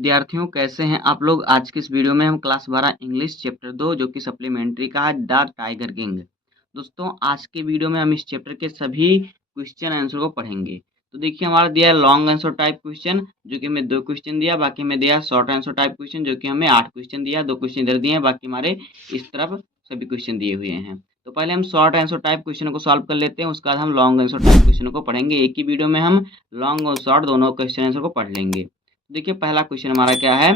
विद्यार्थियों कैसे हैं आप लोग। आज की इस वीडियो में हम क्लास 12 इंग्लिश चैप्टर 2 जो कि सप्लीमेंट्री का है द टाइगर किंग। दोस्तों आज के वीडियो में हम इस चैप्टर के सभी क्वेश्चन आंसर को पढ़ेंगे। तो देखिए हमारा दिया है लॉन्ग आंसर टाइप क्वेश्चन जो कि हमें 2 क्वेश्चन दिया, बाकी हमें दिया शॉर्ट आंसर टाइप क्वेश्चन जो कि हमें 8 क्वेश्चन दिया, 2 क्वेश्चन इधर दिए हैं, बाकी हमारे इस तरफ सभी क्वेश्चन दिए हुए हैं। तो पहले हम शॉर्ट आंसर टाइप क्वेश्चन को सॉल्व कर लेते हैं, उसके बाद हम लॉन्ग आंसर टाइप क्वेश्चन को पढ़ेंगे। एक ही वीडियो में हम लॉन्ग और शॉर्ट दोनों क्वेश्चन आंसर को पढ़ लेंगे। देखिए पहला क्वेश्चन हमारा क्या है,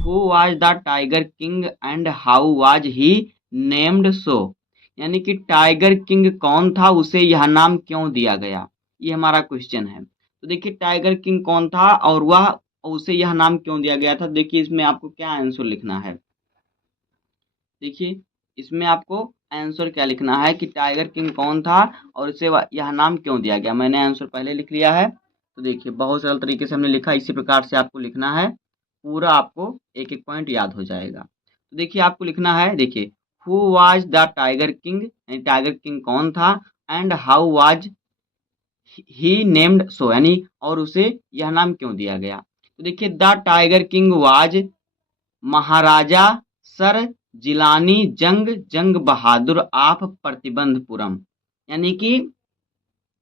who was the tiger king and how was he named so. यानी कि टाइगर किंग कौन था, उसे यह नाम क्यों दिया गया, ये हमारा क्वेश्चन है। तो देखिए टाइगर किंग कौन था और वह उसे यह नाम क्यों दिया गया था। देखिए इसमें आपको क्या आंसर लिखना है। देखिए इसमें आपको आंसर क्या लिखना है कि टाइगर किंग कौन था और उसे यह नाम क्यों दिया गया। मैंने आंसर पहले लिख लिया है। तो देखिए बहुत सरल तरीके से हमने लिखा, इसी प्रकार से आपको लिखना है, पूरा आपको एक एक पॉइंट याद हो जाएगा। तो देखिए आपको लिखना है, देखिए who was the tiger king, यानी टाइगर किंग कौन था, and how was he named so, यानी और उसे यह नाम क्यों दिया गया। तो देखिए the tiger king was Maharaja sir Jilani जंग जंग बहादुर ऑफ प्रतिबंधपुरम। यानी कि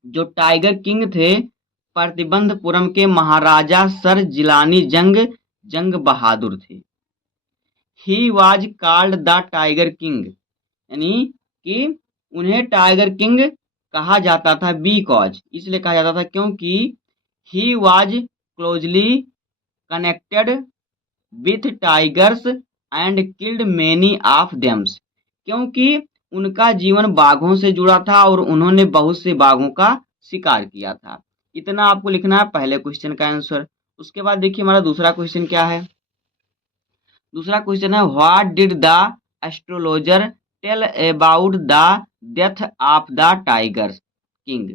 जो टाइगर किंग थे प्रतिबंधपुरम के महाराजा सर जिलानी जंग जंग बहादुर थे। He was called the tiger king, यानी कि उन्हें टाइगर किंग कहा जाता था बिकॉज, इसलिए कहा जाता था क्योंकि he was closely connected with tigers and killed many of thems. क्योंकि उनका जीवन बाघों से जुड़ा था और उन्होंने बहुत से बाघों का शिकार किया था। इतना आपको लिखना है पहले क्वेश्चन का आंसर। उसके बाद देखिए हमारा दूसरा क्वेश्चन क्या है। दूसरा क्वेश्चन है what did the astrologer tell about the death of the tiger king.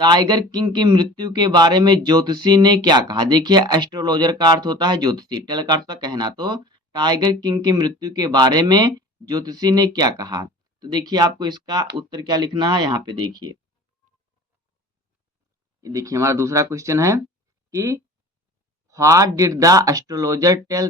Tiger king की मृत्यु के बारे में ज्योतिषी ने क्या कहा। देखिए एस्ट्रोलॉजर का अर्थ होता है ज्योतिषी, टेल का अर्थ होता है कहना। तो टाइगर किंग की मृत्यु के बारे में ज्योतिषी ने क्या कहा। तो देखिए आपको इसका उत्तर क्या लिखना है, यहाँ पे देखिए। देखिए हमारा दूसरा क्वेश्चन है कि what did the astrologer tell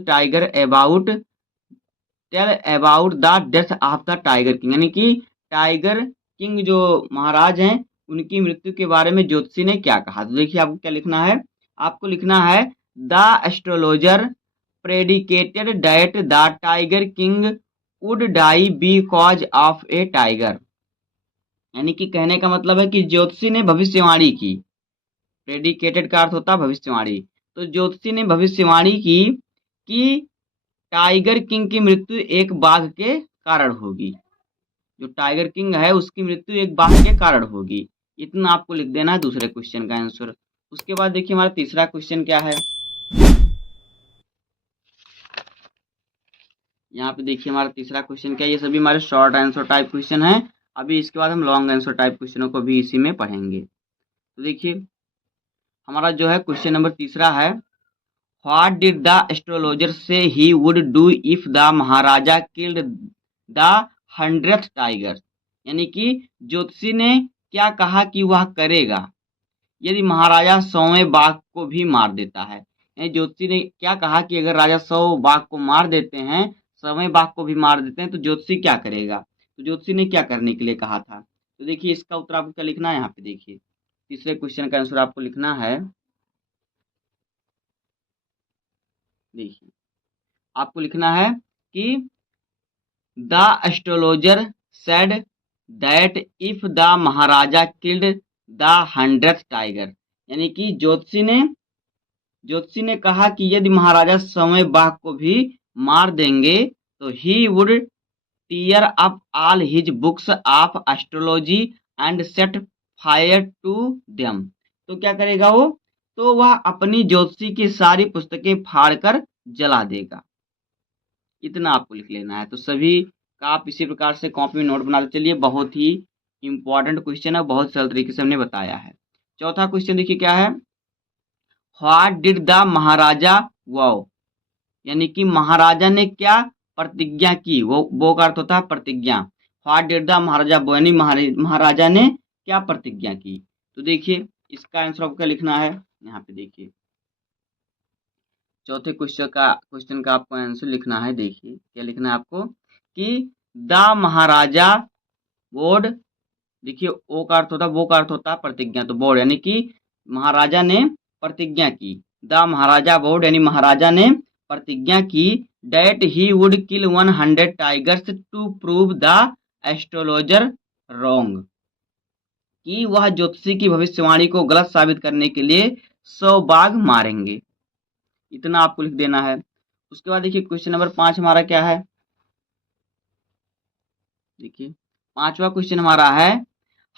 about the death of the tiger king. यानी कि टाइगर किंग जो महाराज हैं उनकी मृत्यु के बारे में ज्योतिषी ने क्या कहा। तो देखिए आपको क्या लिखना है, आपको लिखना है the astrologer predicted that the tiger king would die because of a tiger. यानी कि कहने का मतलब है कि ज्योतिषी ने भविष्यवाणी की, प्रेडिकेटेड का अर्थ होता है भविष्यवाणी। तो ज्योतिषी ने भविष्यवाणी की कि टाइगर किंग की मृत्यु एक बाघ के कारण होगी। जो टाइगर किंग है उसकी मृत्यु एक बाघ के कारण होगी। इतना आपको लिख देना है दूसरे क्वेश्चन का आंसर। उसके बाद देखिए हमारा तीसरा क्वेश्चन क्या है। यहाँ पे देखिए हमारा तीसरा क्वेश्चन क्या है। ये सभी हमारे शॉर्ट आंसर टाइप क्वेश्चन है। अभी इसके बाद हम लॉन्ग आंसर टाइप क्वेश्चनों को भी इसी में पढ़ेंगे। तो देखिए हमारा जो है क्वेश्चन नंबर तीसरा है, व्हाट डिड द एस्ट्रोलॉजर से he would do if the Maharaja killed the 100th tiger. यानी कि ज्योतिषी ने क्या कहा कि वह करेगा यदि महाराजा 100वें बाघ को भी मार देता है। यानी ज्योतिषी ने क्या कहा कि अगर राजा 100 बाघ को मार देते हैं, 100वें बाघ को भी मार देते हैं, तो ज्योतिषी क्या करेगा। तो ज्योतिषी ने क्या करने के लिए कहा था। तो देखिए इसका उत्तर आपको क्या लिखना है, यहाँ पे देखिए तीसरे क्वेश्चन का आंसर आपको लिखना है। देखिए आपको लिखना है कि the astrologer said that if the Maharaja killed the 100th tiger. यानी कि ज्योतिषी ने कहा कि यदि महाराजा 100वें बाघ को भी मार देंगे तो he would tear up all his books of astrology and set fire to them. तो क्या करेगा वो, तो वह अपनी ज्योतिषी की सारी पुस्तकें फाड़कर जला देगा। इतना आपको लिख लेना है। तो सभी का आप इसी प्रकार से कॉपी में नोट बनाते चलिए। बहुत ही इंपॉर्टेंट क्वेश्चन है, बहुत सरल तरीके से हमने बताया है। चौथा क्वेश्चन देखिए क्या है, what did the Maharaja wow. यानी कि महाराजा ने क्या प्रतिज्ञा की। वो का अर्थ होता है प्रतिज्ञा। व्हाट डिड द महाराजा वो, यानी महाराजा ने क्या प्रतिज्ञा की। तो देखिए इसका आंसर आपको क्या लिखना है, यहाँ पे देखिए चौथे क्वेश्चन का आपको आंसर लिखना है। देखिए क्या लिखना है आपको कि द महाराजा वोड, देखिए ओ का अर्थ होता है, वो का अर्थ होता है प्रतिज्ञा, तो बोर्ड यानी कि महाराजा ने प्रतिज्ञा की। द महाराजा बोर्ड यानी महाराजा ने प्रतिज्ञा की that he would kill 100 tigers to prove the astrologer wrong, कि वह ज्योतिषी की भविष्यवाणी को गलत साबित करने के लिए 100 बाघ मारेंगे। इतना आपको लिख देना है। उसके बाद देखिए क्वेश्चन नंबर 5 हमारा क्या है। देखिए 5वां क्वेश्चन हमारा है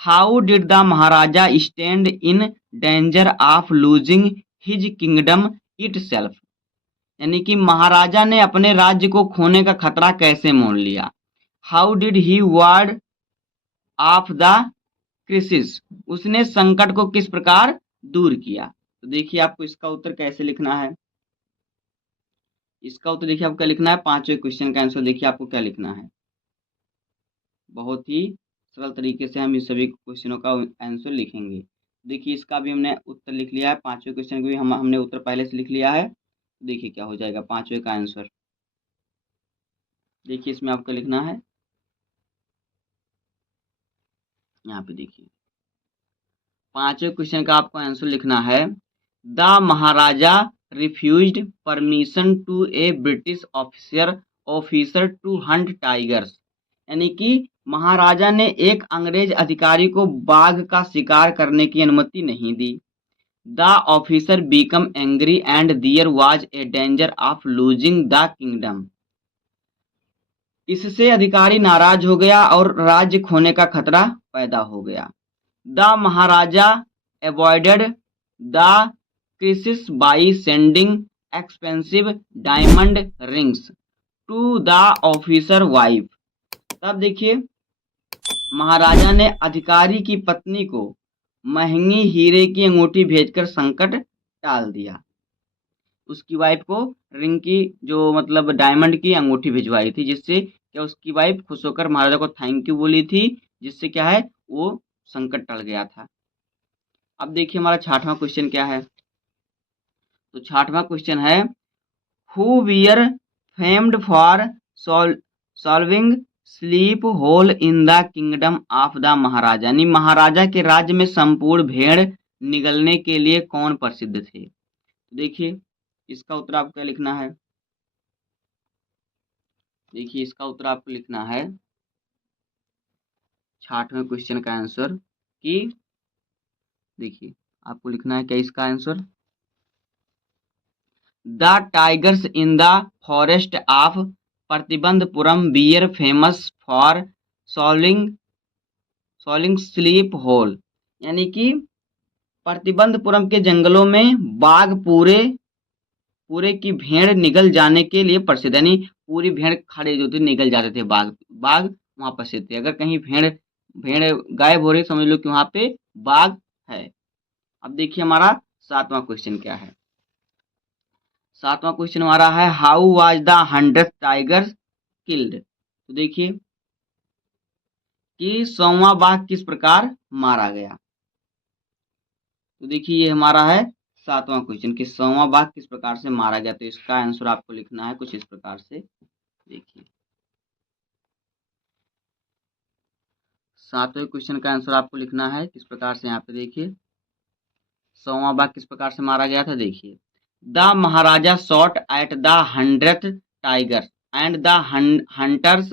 how did the Maharaja stand in danger of losing his kingdom it self, यानी कि महाराजा ने अपने राज्य को खोने का खतरा कैसे मोल लिया। How did he ward of the crisis, उसने संकट को किस प्रकार दूर किया। तो देखिए आपको इसका उत्तर कैसे लिखना है। इसका उत्तर देखिए आपको क्या लिखना है। 5वें क्वेश्चन का आंसर देखिए आपको क्या लिखना है। बहुत ही सरल तरीके से हम इस सभी क्वेश्चनों का आंसर लिखेंगे। देखिए इसका भी हमने उत्तर लिख लिया है। 5वें क्वेश्चन का भी हमने उत्तर पहले से लिख लिया है। देखिए क्या हो जाएगा 5वें का आंसर। देखिए इसमें आपको लिखना है, यहाँ पे देखिए 5वें क्वेश्चन का आपको आंसर लिखना है the Maharaja refused permission to a British officer to hunt tigers, यानी कि महाराजा ने एक अंग्रेज अधिकारी को बाघ का शिकार करने की अनुमति नहीं दी। The officer become angry and there was a danger of losing the kingdom, इससे अधिकारी नाराज हो गया और राज्य खोने का खतरा पैदा हो गया। The Maharaja avoided the crisis by sending expensive diamond rings to the officer wife, तब देखिए महाराजा ने अधिकारी की पत्नी को महंगी हीरे की अंगूठी भेजकर संकट टाल दिया। उसकी वाइफ को रिंग की जो मतलब डायमंड की अंगूठी भिजवाई थी, जिससे क्या उसकी वाइफ खुश होकर महाराजा को थैंक यू बोली थी, जिससे क्या है वो संकट टल गया था। अब देखिए हमारा 6वां क्वेश्चन क्या है। तो 6वां क्वेश्चन है who were famed for solving sleep hole in the kingdom of the Maharaja, यानी महाराजा के राज्य में संपूर्ण भेड़ निगलने के लिए कौन प्रसिद्ध थे। देखिए इसका उत्तर आपको क्या लिखना है। देखिए इसका उत्तर आपको लिखना है 6वें क्वेश्चन का आंसर कि देखिए आपको लिखना है क्या इसका answer, the tigers in the forest of Pratibandhapuram were famous for solving sleep hole, यानी कि प्रतिबंधपुरम के जंगलों में बाघ पूरे की भेड़ निगल जाने के लिए प्रसिद्ध, यानी पूरी भेड़ खड़े जो थे निगल जाते थे, बाघ वहां प्रसिद्ध थे। अगर कहीं भेड़ गायब हो रही समझ लो कि वहां पे बाघ है। अब देखिए हमारा 7वां क्वेश्चन क्या है। 7वां क्वेश्चन हमारा है how was the 100th tiger killed, तो देखिए कि 100वां बाघ किस प्रकार मारा गया। तो देखिए ये हमारा है 7वां क्वेश्चन कि 100वां बाघ किस प्रकार से मारा गया। तो इसका आंसर आपको लिखना है कुछ इस प्रकार से। देखिए 7वें क्वेश्चन का आंसर आपको लिखना है किस प्रकार से। यहाँ पे देखिए 100वां बाघ किस प्रकार से मारा गया था। देखिए the Maharaja shot at the 100th tiger and the hunters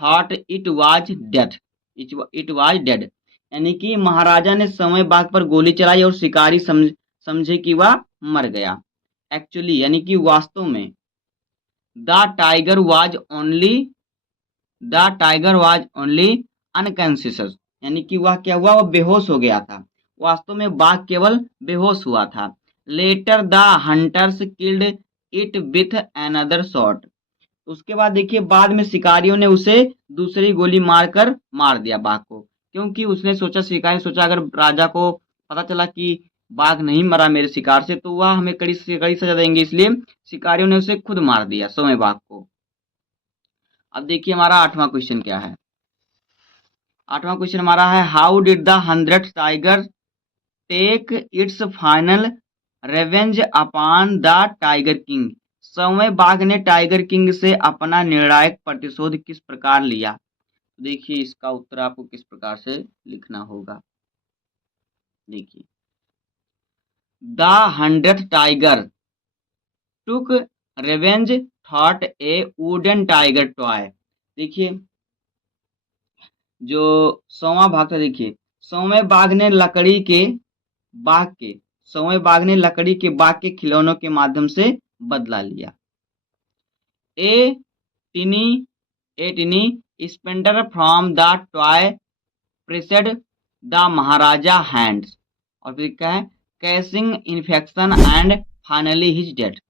thought it was dead, यानी कि महाराजा ने 100वें बाघ पर गोली चलाई और शिकारी समझे कि वह मर गया। एक्चुअली यानी कि वास्तव में the tiger was only unconscious, यानी कि वह क्या हुआ, वह बेहोश हो गया था। वास्तव में बाघ केवल बेहोश हुआ था। Later the hunters killed it with another shot, उसके बाद देखिए बाद में शिकारियों ने उसे दूसरी गोली मारकर मार दिया बाघ को, क्योंकि उसने सोचा, शिकारी सोचा अगर राजा को पता चला कि बाघ नहीं मरा मेरे शिकार से तो वह हमें कड़ी से कड़ी सजा देंगे, इसलिए शिकारियों ने उसे खुद मार दिया 100वें बाघ को। अब देखिए हमारा 8वां क्वेश्चन क्या है। 8वां क्वेश्चन हमारा है how did the 100th tiger take its final revenge upon the tiger king. 100वें बाघ ने टाइगर किंग से अपना निर्णायक प्रतिशोध किस प्रकार लिया? देखिए इसका उत्तर आपको किस प्रकार से लिखना होगा। देखिए, the 100th tiger took revenge thought a wooden tiger toy. देखिए जो 100वां बाघ था, देखिए 100वें बाघ ने बाघ के 100वें बाघ ने लकड़ी के बाघ के खिलौनों के माध्यम से बदला लिया। A tiny a tiny splinter from the toy pierced the Maharaja hands. और फिर क्या है, causing infection and finally his death.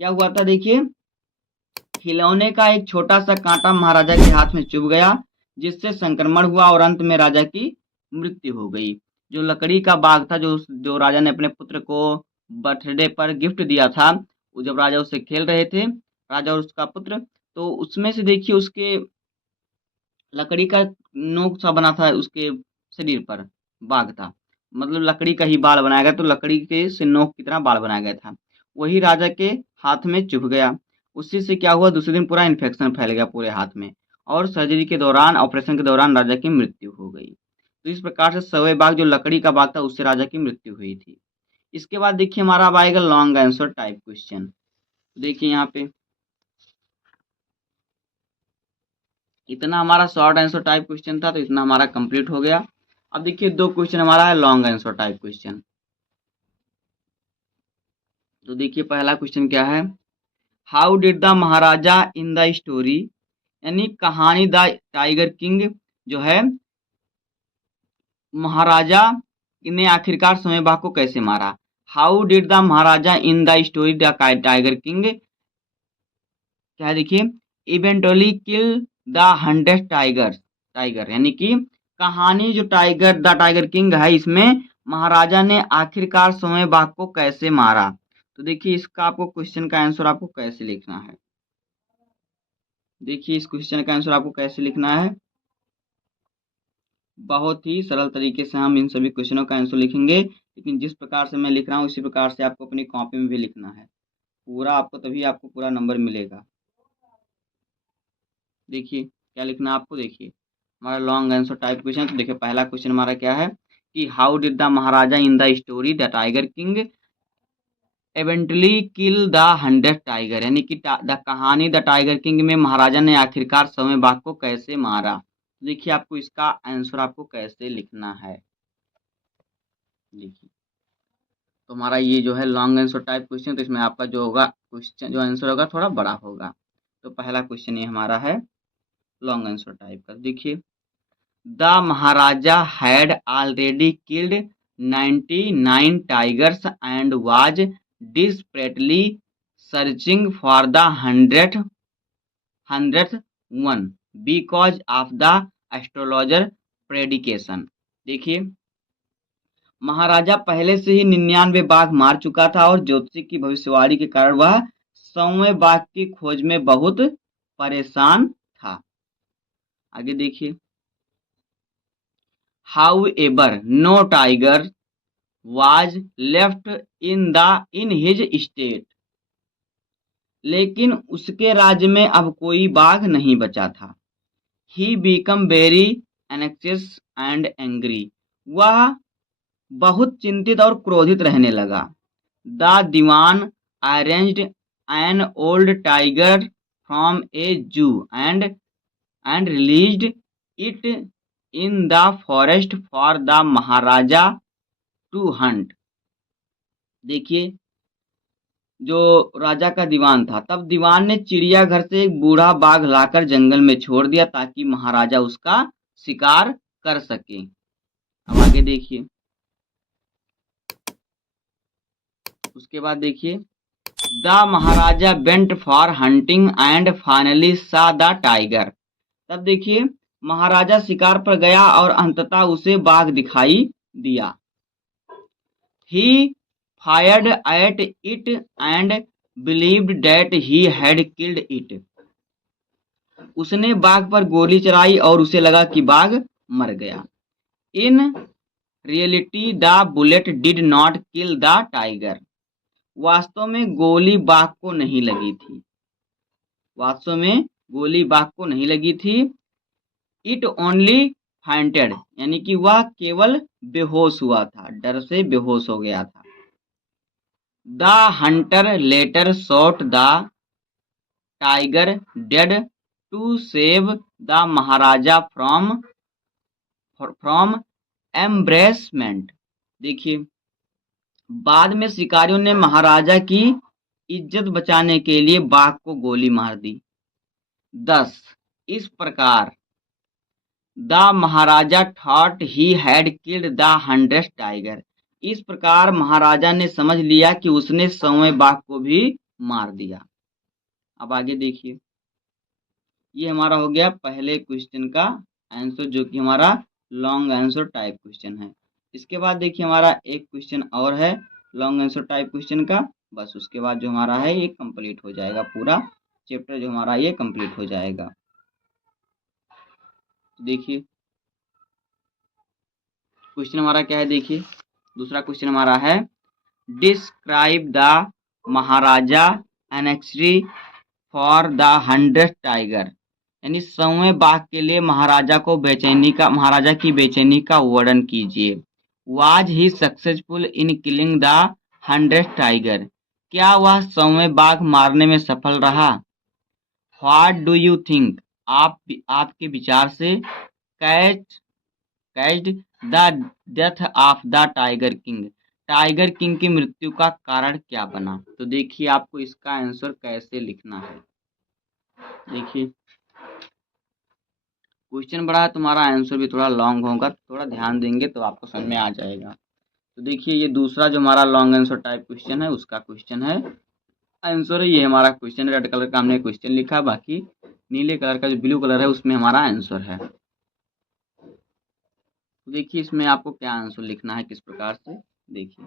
क्या हुआ था, देखिए खिलौने का एक छोटा सा कांटा महाराजा के हाथ में चुभ गया, जिससे संक्रमण हुआ और अंत में राजा की मृत्यु हो गई। जो लकड़ी का बाग था, जो राजा ने अपने पुत्र को बर्थडे पर गिफ्ट दिया था, वो जब राजा उससे खेल रहे थे, राजा और उसका पुत्र, तो उसमें से देखिए उसके लकड़ी का नोक सा बना था, उसके शरीर पर बाघ था, मतलब लकड़ी का ही बाल बनाया गया, तो लकड़ी के से नोक की तरह बाल बनाया गया था, वही राजा के हाथ में चुभ गया। उसी से क्या हुआ, दूसरे दिन पूरा इन्फेक्शन फैल गया पूरे हाथ में, और सर्जरी के दौरान, ऑपरेशन के दौरान राजा की मृत्यु हो गई। तो इस प्रकार से 100वें बाघ जो लकड़ी का बाघ था, उससे राजा की मृत्यु हुई थी। इसके बाद देखिए हमारा अब आएगा लॉन्ग आंसर टाइप क्वेश्चन। देखिए यहाँ पे इतना हमारा शॉर्ट आंसर टाइप क्वेश्चन था, तो इतना हमारा कंप्लीट हो गया। अब देखिए 2 क्वेश्चन हमारा है लॉन्ग आंसर टाइप क्वेश्चन। तो देखिए पहला क्वेश्चन क्या है, how did the Maharaja in the story, यानी कहानी द टाइगर किंग जो है, महाराजा ने आखिरकार 100वें बाघ को कैसे मारा। How did the Maharaja in the story the tiger king, क्या है देखिए, इवेंटुअली किल द 100 टाइगर, यानी कि कहानी जो द टाइगर किंग है, इसमें महाराजा ने आखिरकार 100वें बाघ को कैसे मारा। तो देखिए इसका आपको क्वेश्चन का आंसर आपको कैसे लिखना है। देखिए इस क्वेश्चन का आंसर आपको कैसे लिखना है, बहुत ही सरल तरीके से हम इन सभी क्वेश्चनों का आंसर लिखेंगे, लेकिन जिस प्रकार से मैं लिख रहा हूँ उसी प्रकार से आपको अपनी कॉपी में भी लिखना है पूरा, आपको तभी आपको पूरा नंबर मिलेगा। देखिए क्या लिखना है आपको, देखिए हमारा लॉन्ग आंसर टाइप क्वेश्चन। तो देखिए पहला क्वेश्चन हमारा क्या है कि how did the Maharaja in the story the tiger king eventually kill the 100 tiger, यानी कि द कहानी द टाइगर किंग में महाराजा ने आखिरकार 100वें बाघ को कैसे मारा। देखिए आपको इसका आंसर आपको कैसे लिखना है। देखिए तो हमारा ये जो है लॉन्ग आंसर टाइप क्वेश्चन, तो इसमें आपका जो होगा क्वेश्चन जो आंसर होगा थोड़ा बड़ा होगा। तो पहला क्वेश्चन ये हमारा है लॉन्ग आंसर टाइप का। देखिए the Maharaja had already killed 99 tigers and was desperately searching for the 100th one because of the astrologer prediction। देखिए महाराजा पहले से ही 99 बाघ मार चुका था और ज्योतिषी की भविष्यवाणी के कारण वह 100वें बाघ की खोज में बहुत परेशान था। आगे देखिए, however no tiger was left in his state, लेकिन उसके राज्य में अब कोई बाघ नहीं बचा था। he became very anxious and angry, वह बहुत चिंतित और क्रोधित रहने लगा। The Dewan arranged an old tiger from a zoo and released it in the forest for the Maharaja to hunt. देखिए जो राजा का दीवान था, तब दीवान ने चिड़ियाघर से एक बूढ़ा बाघ लाकर जंगल में छोड़ दिया ताकि महाराजा उसका शिकार कर सके। अब आगे देखिए, उसके बाद देखिए the Maharaja went for hunting and finally सा द टाइगर। तब देखिए महाराजा शिकार पर गया और अंततः उसे बाघ दिखाई दिया। ही fired at it and believed that he had killed it. उसने बाघ पर गोली चलाई और उसे लगा कि बाघ मर गया। In reality the bullet did not kill the tiger. वास्तव में गोली बाघ को नहीं लगी थी। वास्तव में गोली बाघ को नहीं लगी थी। इट ओनली फाइंटेड, यानी कि वह केवल बेहोश हुआ था, डर से बेहोश हो गया था। The hunter later shot the tiger dead to save the Maharaja from embarrassment. देखिए, बाद में शिकारियों ने महाराजा की इज्जत बचाने के लिए बाघ को गोली मार दी। 10 इस प्रकार the Maharaja thought he had killed the 100th tiger. इस प्रकार महाराजा ने समझ लिया कि उसने 100वें बाघ को भी मार दिया। अब आगे देखिए, ये हमारा हो गया पहले क्वेश्चन का आंसर, जो कि हमारा लॉन्ग आंसर टाइप क्वेश्चन है। इसके बाद देखिए हमारा एक क्वेश्चन और है लॉन्ग आंसर टाइप क्वेश्चन का। बस उसके बाद जो हमारा है ये कंप्लीट हो जाएगा, पूरा चैप्टर जो हमारा ये कंप्लीट हो जाएगा। देखिए क्वेश्चन हमारा क्या है, देखिए दूसरा क्वेश्चन हमारा है describe the Maharaja anxiety for the 100th tiger. यानी 100वें बाघ के लिए महाराजा की बेचैनी का वर्णन कीजिए। Was he successful in killing the 100th tiger. क्या वह 100वें बाघ मारने में सफल रहा। व्हाट डू यू थिंक, आपके विचार से caused the death of the tiger king. Tiger king की मृत्यु का कारण क्या बना। तो देखिए आपको इसका आंसर कैसे लिखना है। देखिए क्वेश्चन बड़ा है, तुम्हारा आंसर भी थोड़ा लॉन्ग होगा, थोड़ा ध्यान देंगे तो आपको समझ में आ जाएगा। तो देखिए ये दूसरा जो हमारा लॉन्ग आंसर टाइप क्वेश्चन है उसका क्वेश्चन है आंसर है। ये हमारा क्वेश्चन रेड कलर का हमने क्वेश्चन लिखा, बाकी नीले कलर का जो ब्लू कलर है उसमें हमारा आंसर है। तो देखिए इसमें आपको क्या आंसर लिखना है, किस प्रकार से। देखिए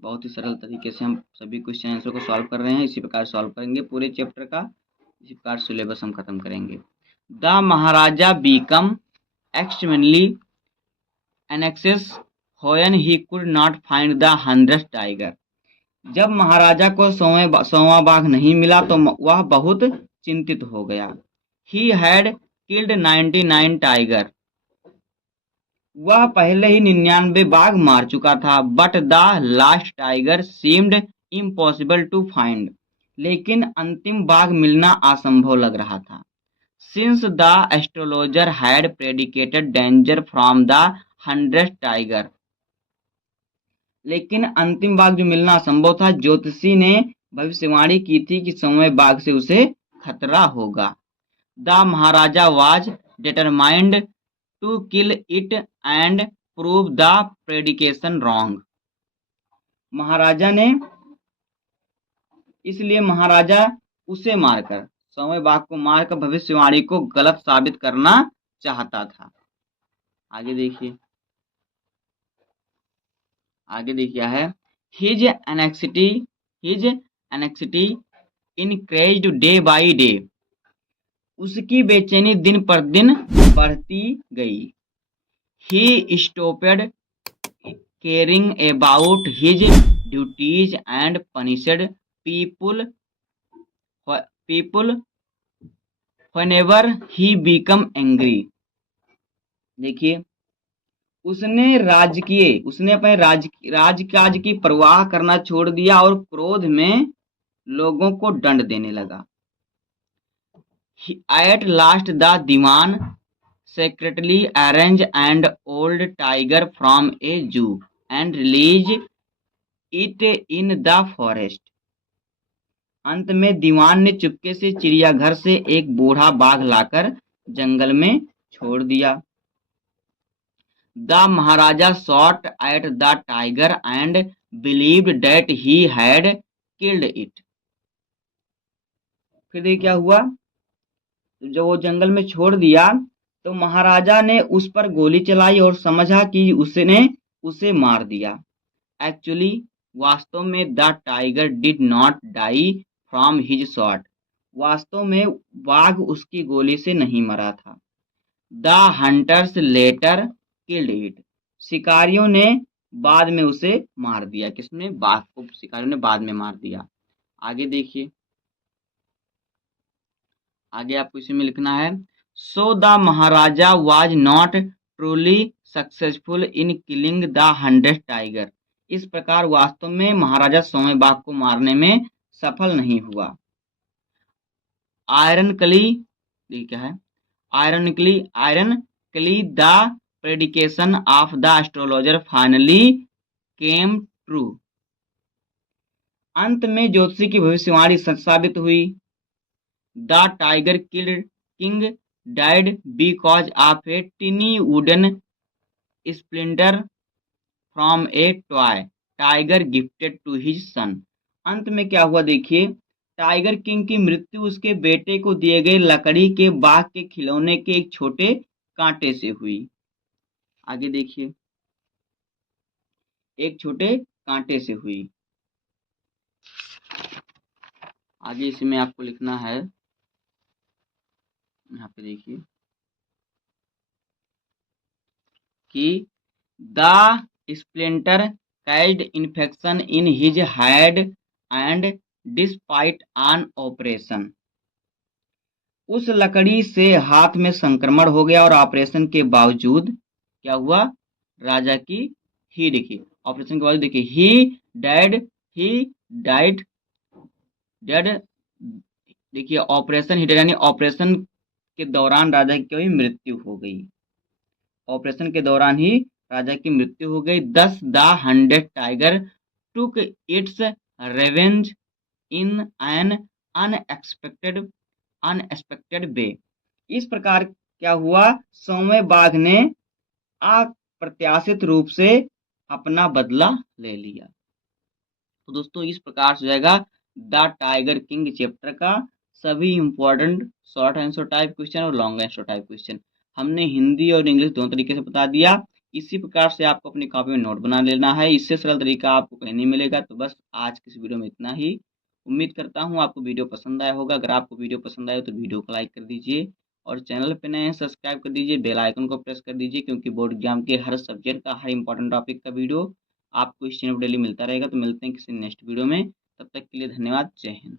बहुत ही सरल तरीके से हम सभी क्वेश्चन आंसर को सॉल्व कर रहे हैं, इसी प्रकार सॉल्व करेंगे पूरे चैप्टर का, इसी प्रकार सिलेबस हम खत्म करेंगे। The Maharaja become extremely anxious when he could not find the 100th tiger. जब महाराजा को 100वां बाघ नहीं मिला तो वह बहुत चिंतित हो गया। He had killed 99 tiger. वह पहले ही 99 बाघ मार चुका था। But the last tiger seemed impossible to find. लेकिन अंतिम बाघ मिलना असंभव लग रहा था। Since the astrologer had predicted danger from the 100th tiger. लेकिन अंतिम बाघ जो मिलना असंभव था, ज्योतिषी ने भविष्यवाणी की थी कि 100वें बाघ से उसे खतरा होगा। The Maharaja was determined to kill it and prove the prediction wrong. इसलिए महाराजा उसे मारकर 100वें बाघ को मारकर भविष्यवाणी को गलत साबित करना चाहता था। आगे देखिए है his anxiety increased day by day. उसकी बेचैनी दिन पर दिन बढ़ती गई। He stopped caring about his duties and punished people whenever he become angry. देखिए उसने अपने राजकाज की परवाह करना छोड़ दिया और क्रोध में लोगों को दंड देने लगा। At last the Dewan secretly arrange an old tiger from a zoo and release it in the forest। अंत में दीवान ने चुपके से चिड़ियाघर से एक बूढ़ा बाघ लाकर जंगल में छोड़ दिया। The Maharaja shot at the tiger and believed that he had killed it। फिर ये क्या हुआ, जब वो जंगल में छोड़ दिया तो महाराजा ने उस पर गोली चलाई और समझा कि उसने उसे मार दिया। एक्चुअली वास्तव में the tiger did not die from his shot. वास्तव में बाघ उसकी गोली से नहीं मरा था। The hunters later killed it. शिकारियों ने बाद में उसे मार दिया। किसने? बाघ को शिकारियों ने बाद में मार दिया। आगे देखिए, आगे आपको इसी में लिखना है, so the Maharaja was not truly successful in killing the 100 tiger. इस प्रकार वास्तव में महाराजा 100वें बाघ को मारने में सफल नहीं हुआ। आयरनकली, ये क्या है? Ironically the prediction of the astrologer finally came true. अंत में ज्योतिषी की भविष्यवाणी सच साबित हुई। The tiger killed king died because of a tiny wooden splinter from a toy tiger gifted to his son. अंत में क्या हुआ देखिए, टाइगर किंग की मृत्यु उसके बेटे को दिए गए लकड़ी के बाग के खिलौने के एक छोटे कांटे से हुई। आगे देखिए, एक छोटे कांटे से हुई। आगे इसमें आपको लिखना है, यहाँ पे देखिए कि the splinter caused infection in his head and despite an operation। उस लकड़ी से हाथ में संक्रमण हो गया और ऑपरेशन के बावजूद क्या हुआ? राजा की, ही देखिए, ऑपरेशन के बावजूद देखिए, ही डाइड डेड। देखिए ऑपरेशन ही यानी ऑपरेशन के दौरान राजा की क्या हुई? मृत्यु हो गई। ऑपरेशन के दौरान ही राजा की मृत्यु हो गई। Thus the 100 tiger took its revenge in an unexpected way. इस प्रकार क्या हुआ? 100वें बाघ ने अप्रत्याशित रूप से अपना बदला ले लिया। तो दोस्तों इस प्रकार से जाएगा द टाइगर किंग चैप्टर का सभी important short answer type question और लॉन्ग आंसर टाइप क्वेश्चन हमने हिंदी और इंग्लिश दोनों तरीके से बता दिया। इसी प्रकार से आपको अपनी कॉपी में नोट बना लेना है, इससे सरल तरीका आपको कहीं नहीं मिलेगा। तो बस आज की इस वीडियो में इतना ही। उम्मीद करता हूँ आपको वीडियो पसंद आया होगा। अगर आपको वीडियो पसंद आए तो वीडियो को लाइक कर दीजिए और चैनल पे नए हैं सब्सक्राइब कर दीजिए, बेल आइकन को प्रेस कर दीजिए, क्योंकि बोर्ड एग्जाम के हर सब्जेक्ट का, हर इंपॉर्टेंट टॉपिक का वीडियो आपको इस चैनल पर डेली मिलता रहेगा। तो मिलते हैं किसी नेक्स्ट वीडियो में, तब तक के लिए धन्यवाद। जय हिंद।